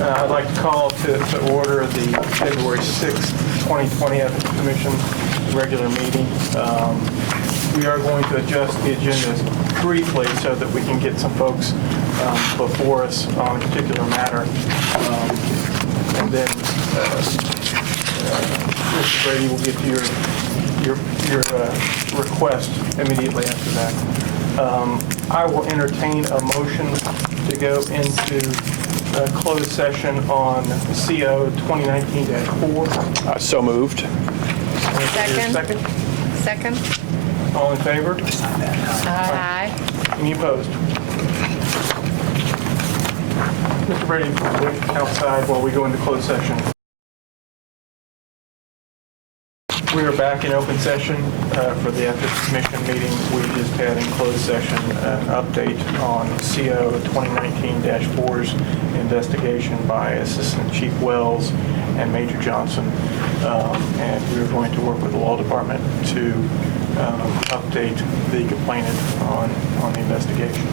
I'd like to call to order the February 6th, 2020 Ethics Commission regular meeting. We are going to adjust the agenda briefly so that we can get some folks before us on a particular matter. And then Mr. Brady will get to your request immediately after that. I will entertain a motion to go into closed session on CO 2019-4. So moved. Second. Second. All in favor? Aye. Any opposed? Mr. Brady, wait outside while we go into closed session. We are back in open session for the Ethics Commission meeting. We just had in closed session an update on CO 2019-4's investigation by Assistant Chief Wells and Major Johnson. And we are going to work with the law department to update the complainant on the investigation.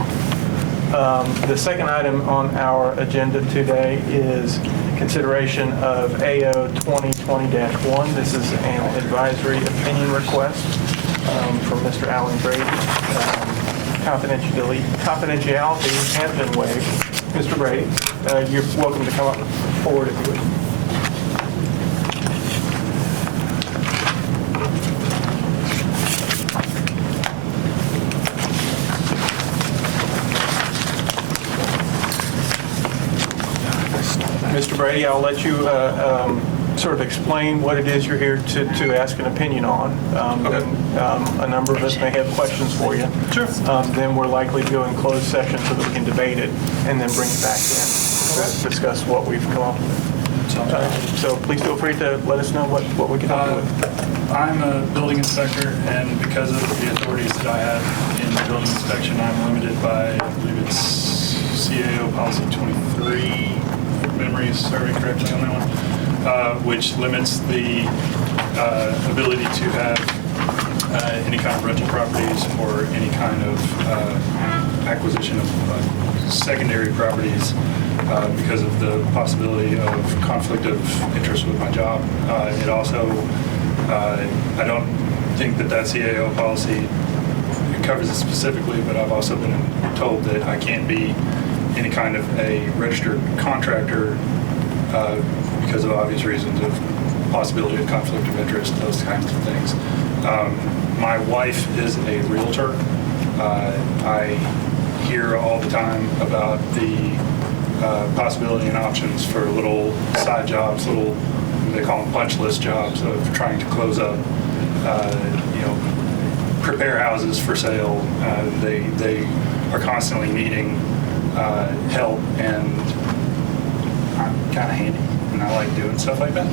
The second item on our agenda today is consideration of AO 2020-1. This is an advisory opinion request from Mr. Alan Brady. Confidentiality has been waived. Mr. Brady, you're welcome to come up forward if you would. Mr. Brady, I'll let you sort of explain what it is you're here to ask an opinion on. Okay. Then, a number of us may have questions for you. Sure. Then we're likely to go in closed session so that we can debate it and then bring it back in. Let's discuss what we've come up with. So please feel free to let us know what we can help you with. I'm a building inspector, and because of the authorities that I have in the building inspection, I'm limited by, I believe it's CAO policy 23, if memory is serving correctly on that one, which limits the ability to have any kind of rental properties or any kind of acquisition of secondary properties because of the possibility of conflict of interest with my job. It also, I don't think that CAO policy covers it specifically, but I've also been told that I can't be any kind of a registered contractor because of obvious reasons of possibility of conflict of interest, those kinds of things. My wife is a realtor. I hear all the time about the possibility and options for little side jobs, little, they call them punch list jobs of trying to close up, prepare houses for sale. They are constantly needing help, and I'm kind of handy, and I like doing stuff like that.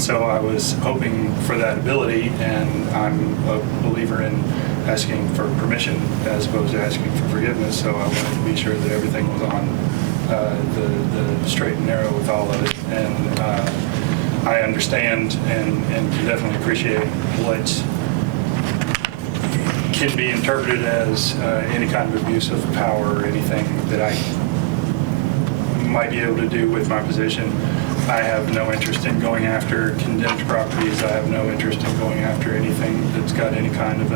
So I was hoping for that ability, and I'm a believer in asking for permission as opposed to asking for forgiveness. So I wanted to be sure that everything was on the straight and narrow with all of it. And I understand and can definitely appreciate what can be interpreted as any kind of abuse of power or anything that I might be able to do with my position. I have no interest in going after condemned properties. I have no interest in going after anything that's got any kind of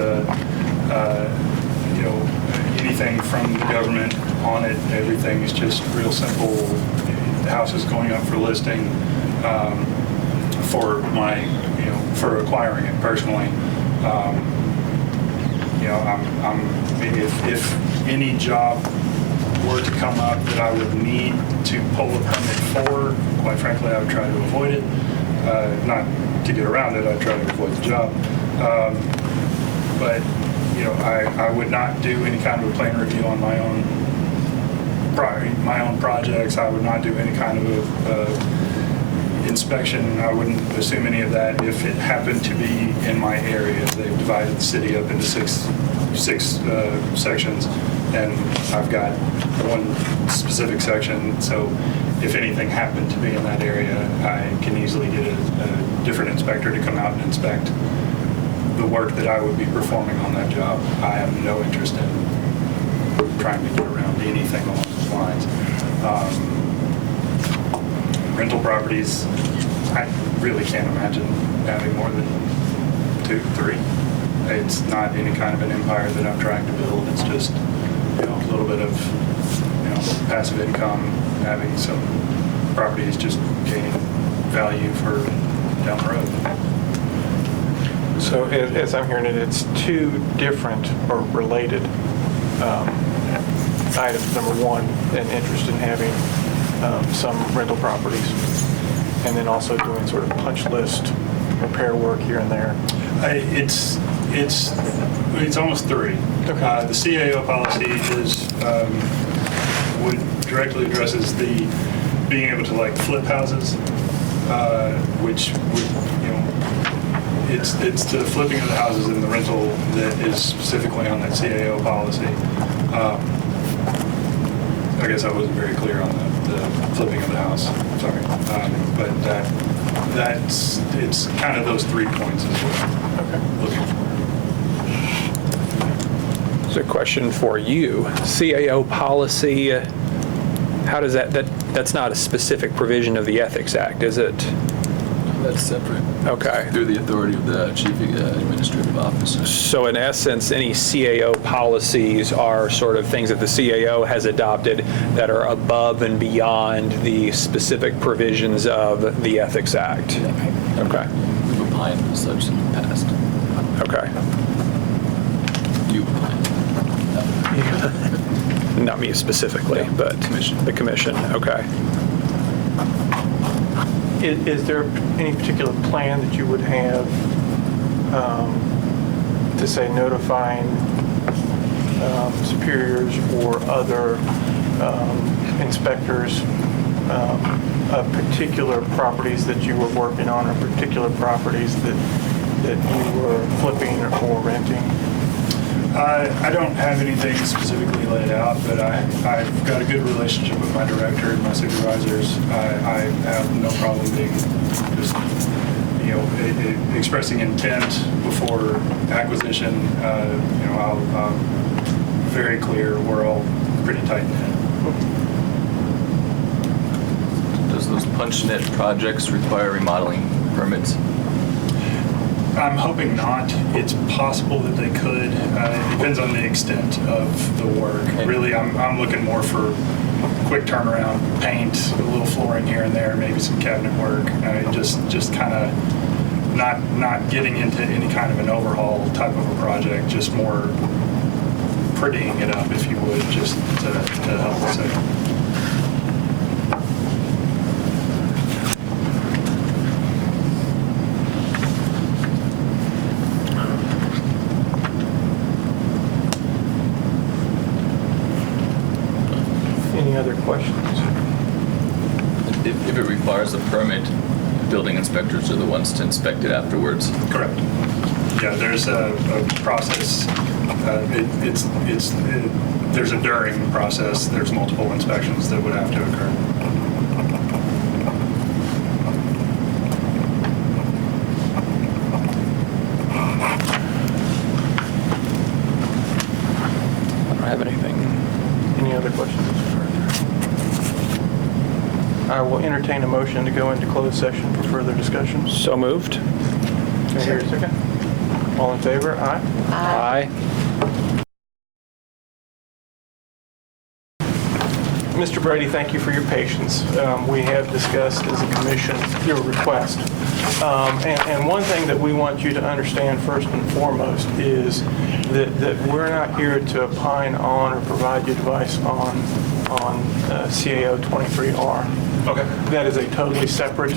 anything from the government on it. Everything is just real simple. The house is going up for listing for my, for acquiring it personally. If any job were to come up that I would need to pull a permit for, quite frankly, I would try to avoid it. Not to get around it, I'd try to avoid the job. But I would not do any kind of a plan review on my own projects. I would not do any kind of inspection. I wouldn't assume any of that if it happened to be in my area. They've divided the city up into six sections, and I've got one specific section. So if anything happened to be in that area, I can easily get a different inspector to come out and inspect the work that I would be performing on that job. I have no interest in trying to get around anything along those lines. rental properties, I really can't imagine having more than 2, 3. It's not any kind of an empire that I'm trying to build. It's just, a little bit of, passive income, having some properties just gaining value for down the road. So as I'm hearing it, it's two different or related items. Number one, an interest in having some rental properties, and then also doing sort of punch list repair work here and there. It's almost 3. Okay. The CAO policy would directly addresses the being able to like flip houses, which would it's the flipping of the houses and the rental that is specifically on that CAO policy. I guess I wasn't very clear on the flipping of the house. Sorry, but it's kind of those 3 points is what I'm looking for. It's a question for you. CAO policy, how does that's not a specific provision of the Ethics Act, is it? That's separate. Okay. Through the authority of the chief administrative officer. So in essence, any CAO policies are sort of things that the CAO has adopted that are above and beyond the specific provisions of the Ethics Act. Okay. We've applied for such in the past. Okay. You applied. Not me specifically, but Commission. the commission. Okay. Is there any particular plan that you would have to say notifying superiors or other inspectors of particular properties that you were working on or particular properties that you were flipping or renting? I don't have anything specifically laid out, but I've got a good relationship with my director and my supervisors. I have no problem being just, expressing intent before acquisition. I'm very clear. We're all pretty tight-knit. Does those punch net projects require remodeling permits? I'm hoping not. It's possible that they could. It depends on the extent of the work. Okay. Really, I'm looking more for quick turnaround, paint, a little flooring here and there, maybe some cabinet work. Just kind of not getting into any kind of an overhaul type of a project. Just more prettying it up, if you would, just to help us out. Any other questions? If it requires a permit, building inspectors are the ones to inspect it afterwards. Correct. Yeah, there's a process. There's a during process. There's multiple inspections that would have to occur. I don't have anything. Any other questions? I will entertain a motion to go into closed session for further discussion. So moved. Can I hear a second? All in favor? Aye. Aye. Mr. Brady, thank you for your patience. We have discussed as a commission your request. And one thing that we want you to understand first and foremost is that we're not here to opine on or provide you advice on CAO 23R. Okay. That is a totally separate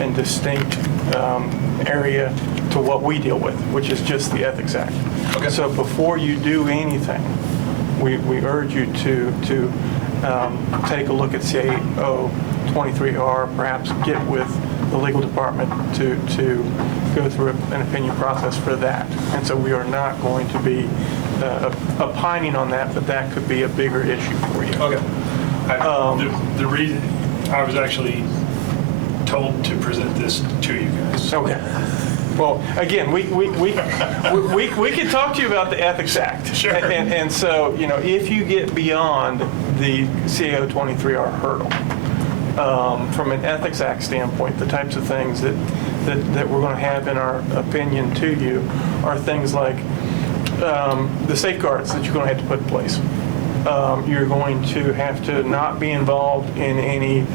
and distinct area to what we deal with, which is just the Ethics Act. Okay. So before you do anything, we urge you to take a look at CAO 23R, perhaps get with the legal department to go through an opinion process for that. And so we are not going to be opining on that, but that could be a bigger issue for you. Okay. The reason I was actually told to present this to you guys. Okay. Well, again, we can talk to you about the Ethics Act. Sure. And so, if you get beyond the CAO 23R hurdle, from an Ethics Act standpoint, the types of things that we're going to have in our opinion to you are things like the safeguards that you're going to have to put in place. You're going to have to not be involved in any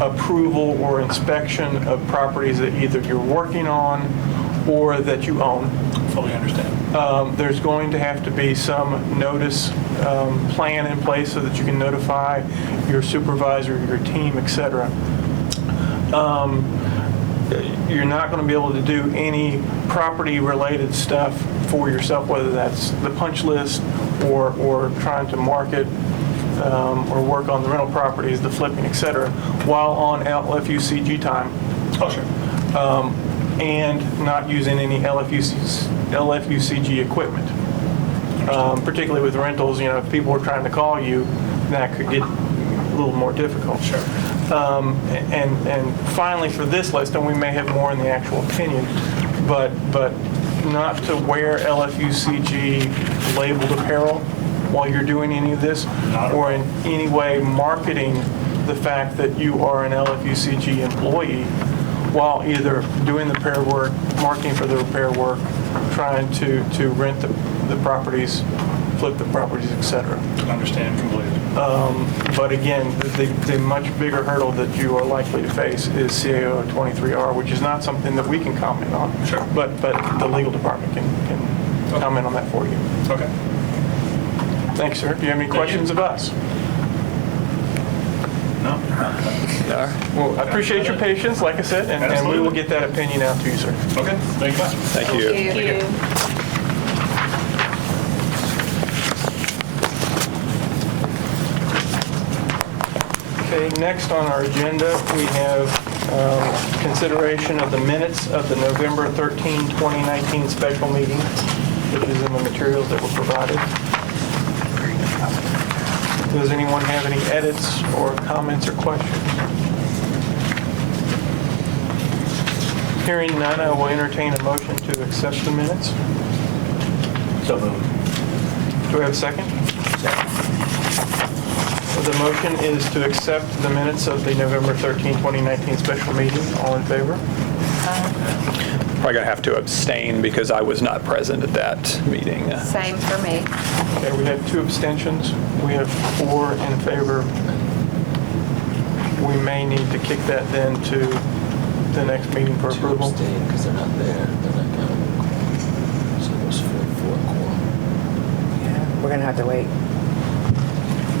approval or inspection of properties that either you're working on or that you own. Fully understand. There's going to have to be some notice plan in place so that you can notify your supervisor, your team, et cetera. You're not going to be able to do any property-related stuff for yourself, whether that's the punch list or trying to market or work on the rental properties, the flipping, et cetera, while on LFUCG time. Oh, sure. And not using any LFUCG equipment. Particularly with rentals, if people are trying to call you, that could get a little more difficult. Sure. And finally, for this list, and we may have more in the actual opinion, but not to wear LFUCG labeled apparel while you're doing any of this, or in any way marketing the fact that you are an LFUCG employee while either doing the repair work, marketing for the repair work, trying to rent the properties, flip the properties, et cetera. Understand completely. But again, the much bigger hurdle that you are likely to face is CAO 23R, which is not something that we can comment on. Sure. But the legal department can comment on that for you. Okay. Thanks, sir. Do you have any questions of us? No? Well, I appreciate your patience, like I said, and we Absolutely. will get that opinion out to you, sir. Okay, thank you much. Thank you. Thank you. Okay, next on our agenda, we have consideration of the minutes of the November 13, 2019 special meeting, which is in the materials that were provided. Does anyone have any edits or comments or questions? Hearing none, I will entertain a motion to accept the minutes. So moved. Do we have a second? The motion is to accept the minutes of the November 13, 2019 special meeting. All in favor? Probably going to have to abstain because I was not present at that meeting. Same for me. Okay, we have 2 abstentions. We have 4 in favor. We may need to kick that then to the next meeting for approval. Because they're not there. They're not counted. So there's 4 quorum. We're gonna have to wait.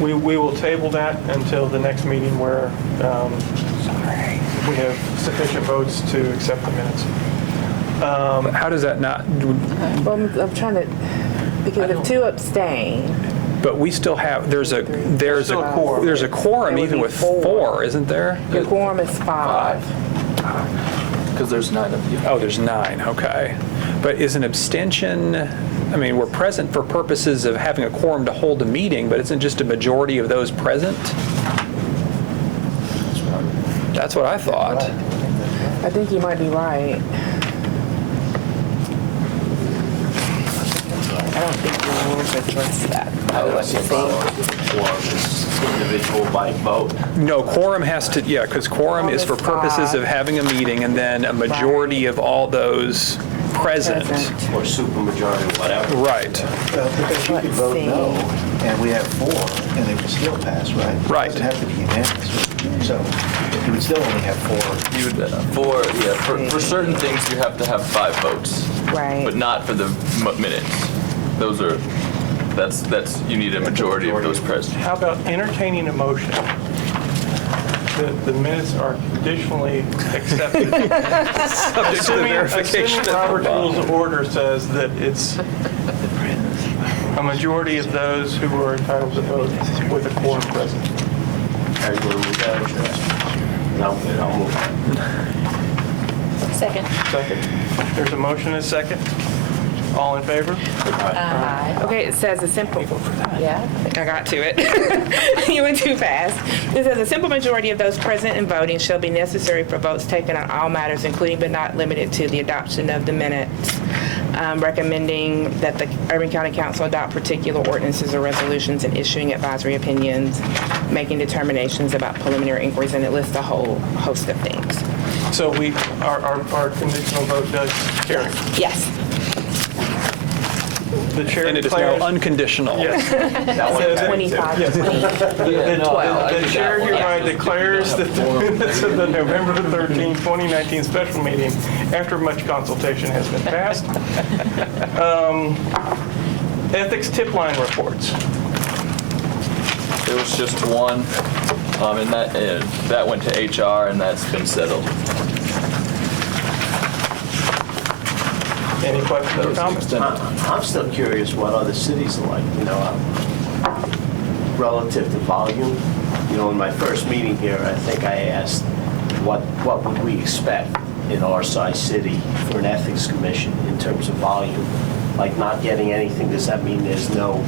We will table that until the next meeting where we have sufficient votes to accept the minutes. How does that not, Well, I'm trying to, because if 2 abstain, but we still have, there's a still a quorum. there's a quorum There would even be with 4. 4, isn't there? your quorum is 5. Because there's 9 of you. Oh, there's 9, okay. But is an abstention, I mean, we're present for purposes of having a quorum to hold a meeting, but isn't just a majority of those present? That's what I thought. I think you might be right. I don't think the rules address that. Let's see. Quorum is individual by vote. No, quorum has to, yeah, because quorum is for purposes of having a meeting, and then a majority of all those present. Or supermajority, whatever. Right, Because you could vote Let's no, and we have 4, and it would still pass, right? Right. It doesn't have to be unanimous. So you would still only have 4. You would, for certain things, you have to have 5 votes. Right. But not for the minutes. Those are, that's, you need a majority of those present. How about entertaining a motion that the minutes are conditionally accepted? subject to the verification. Assuming Robert's Rules of Order says that it's a majority of those who are entitled to vote with a quorum present. Are you going to move that? No, I'll move. Second. Second. There's a motion and a second. All in favor? Aye. Okay, it says a simple, Yeah. I got to it. You went too fast. It says a simple majority of those present and voting shall be necessary for votes taken on all matters, including but not limited to the adoption of the minutes. recommending that the Irving County Council adopt particular ordinances or resolutions and issuing advisory opinions, making determinations about preliminary inquiries, and it lists a whole host of things. So our conditional vote does carry. Yes. The chair And it is now declares. unconditional. Yes. That one Says- passed. 25, Yes. 20. The chair hereby declares that the minutes of the November the 13th, 2019 special meeting, after much consultation, has been passed. Ethics tip line reports. There was just one, and that went to HR, and that's been settled. Any questions or comments? I'm still curious what other cities are like, relative to volume. In my first meeting here, I think I asked, what would we expect in our size city for an ethics commission in terms of volume? Like not getting anything, does that mean there's no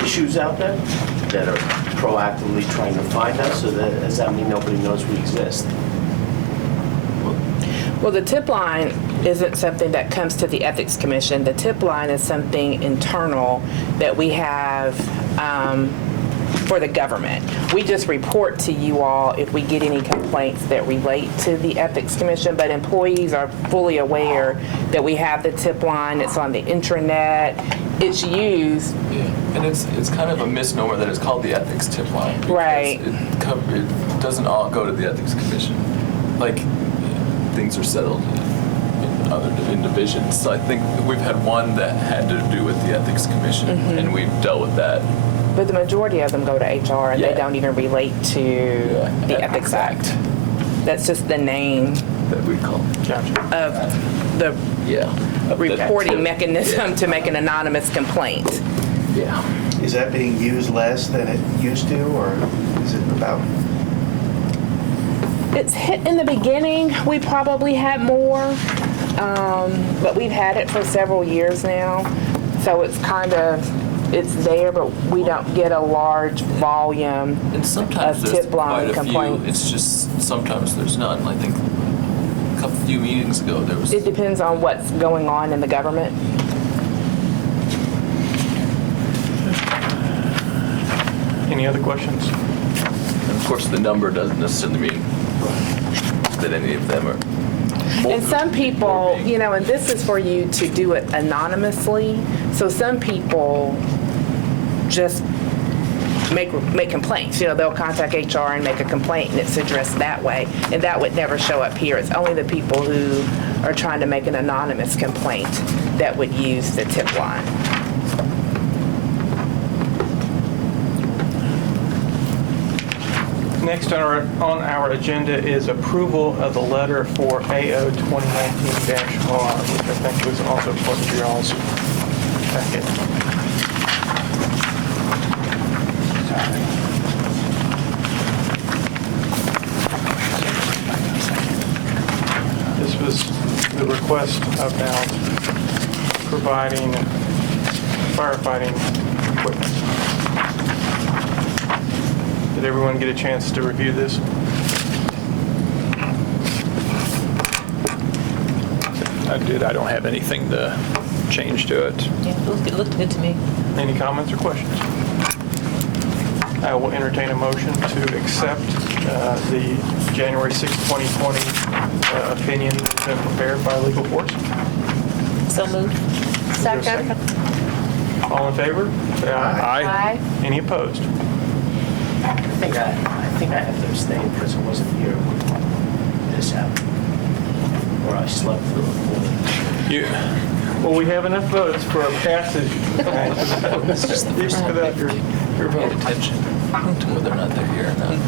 issues out there that are proactively trying to find us, or does that mean nobody knows we exist? Well, the tip line isn't something that comes to the Ethics Commission. The tip line is something internal that we have for the government. We just report to you all if we get any complaints that relate to the Ethics Commission, but employees are fully aware that we have the tip line. It's on the intranet. It's used. Yeah, and it's kind of a misnomer that it's called the ethics tip line. Because Right. It doesn't all go to the ethics commission. Like, things are settled in divisions. So I think we've had one that had to do with the ethics commission, and we've dealt with that. But the majority of them go to HR, and they Yeah. don't even relate to the Ethics Act. That's just the name That we call. of the Yeah. reporting mechanism to make an anonymous complaint. Yeah. Is that being used less than it used to, or is it about? It's hit in the beginning. We probably had more, but we've had it for several years now. So it's there, but we don't get a large volume. And sometimes Of there's tip line quite a complaints. few. It's just sometimes there's none. I think a few meetings ago there was. It depends on what's going on in the government. Any other questions? And of course, the number doesn't necessarily mean that any of them are. And some people, and this is for you to do it anonymously. So some people just make complaints. They'll contact HR and make a complaint, and it's addressed that way. And that would never show up here. It's only the people who are trying to make an anonymous complaint that would use the tip line. Next on our agenda is approval of the letter for AO 2019-R, which I think was also part of y'all's packet. This was the request about providing firefighting equipment. Did everyone get a chance to review this? I did. I don't have anything to change to it. Yeah, it looked good to me. Any comments or questions? I will entertain a motion to accept the January 6, 2020 opinion that's been prepared by Legal Force. So moved. Is there a second? All in favor? Say aye. Aye. Any opposed? I think I have to abstain because I wasn't here when this happened, or I slept through it. Well, we have enough votes for a passage. It's just the first time you're paying attention to whether or not they're here or not.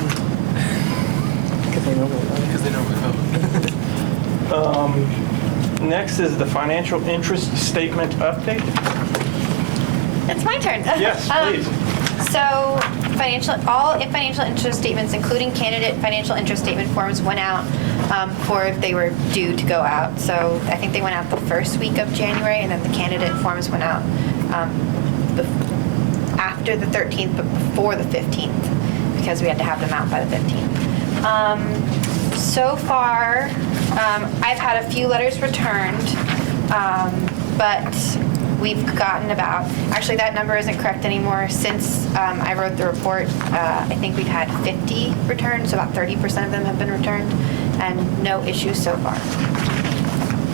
Because they normally vote. Next is the financial interest statement update. It's my turn. Yes, please. So all financial interest statements, including candidate financial interest statement forms, went out for if they were due to go out. So I think they went out the first week of January, and then the candidate forms went out after the 13th, but before the 15th, because we had to have them out by the 15th. So far, I've had a few letters returned. but we've gotten about, actually that number isn't correct anymore. Since I wrote the report, I think we've had 50 returned, so about 30% of them have been returned, and no issues so far.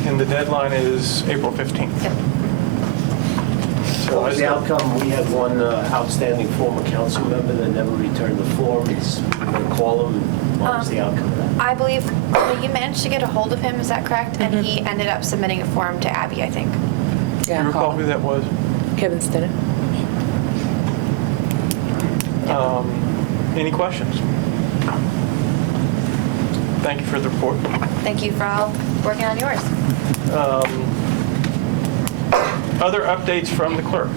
And the deadline is April 15th. Yep. So What was the outcome? We had one outstanding former council member that never returned the form. He's going to call him. What was the outcome of that? I believe you managed to get a hold of him, is that correct? And he ended up submitting a form to Abby, I think. Do you recall who that was? Kevin Stennett. Any questions? Thank you for the report. Thank you for all working on yours. Other updates from the clerk?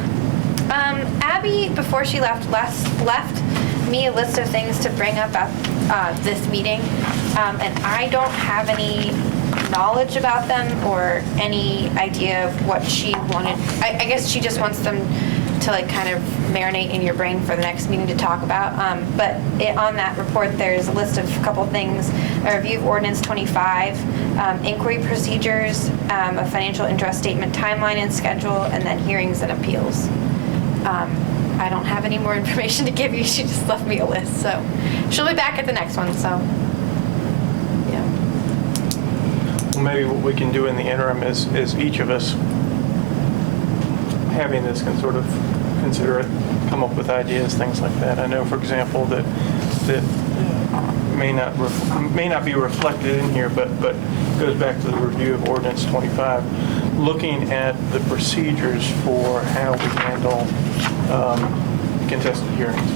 Abby, before she left me a list of things to bring up at this meeting, and I don't have any knowledge about them or any idea of what she wanted. I guess she just wants them to like kind of marinate in your brain for the next meeting to talk about. But on that report, there's a list of a couple things: a review of Ordinance 25, inquiry procedures, a financial interest statement timeline and schedule, and then hearings and appeals. I don't have any more information to give you. She just left me a list, so she'll be back at the next one. So, yeah. Well, maybe what we can do in the interim is each of us having this can sort of consider it, come up with ideas, things like that. I know, for example, that may not be reflected in here, but goes back to the review of Ordinance 25, looking at the procedures for how we handle contested hearings,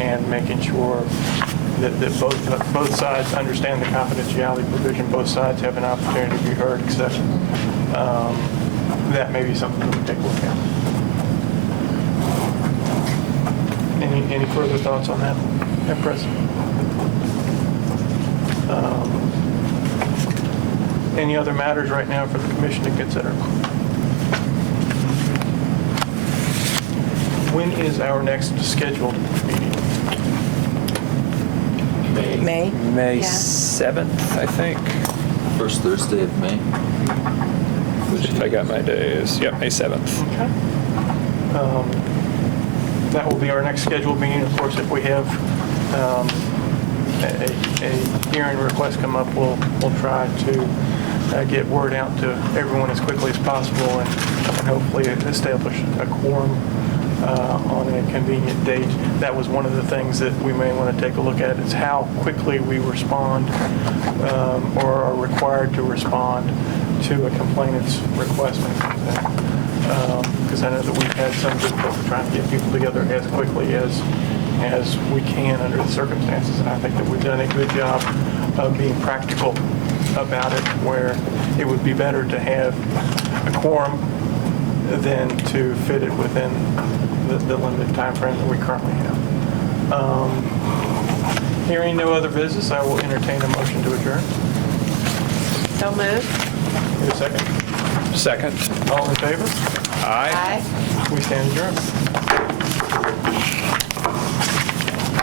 and making sure that both sides understand the confidentiality provision, both sides have an opportunity to be heard, etc. That may be something that we take a look at. Any further thoughts on that, Madam President? Any other matters right now for the commission to consider? When is our next scheduled meeting? May. May Yeah. 7th, I think. First Thursday of May. If I got my days. Yep, May 7th. Okay. That will be our next scheduled meeting. Of course, if we have a hearing request come up, we'll try to get word out to everyone as quickly as possible and hopefully establish a quorum on a convenient date. That was one of the things that we may want to take a look at, is how quickly we respond or are required to respond to a complainant's request when it comes in. Because I know that we've had some difficulty trying to get people together as quickly as we can under the circumstances, and I think that we've done a good job of being practical about it, where it would be better to have a quorum than to fit it within the limited time frame that we currently have. Hearing no other business, I will entertain a motion to adjourn. So moved. Need a second? Second. All in favor? Aye. Aye. We stand adjourned.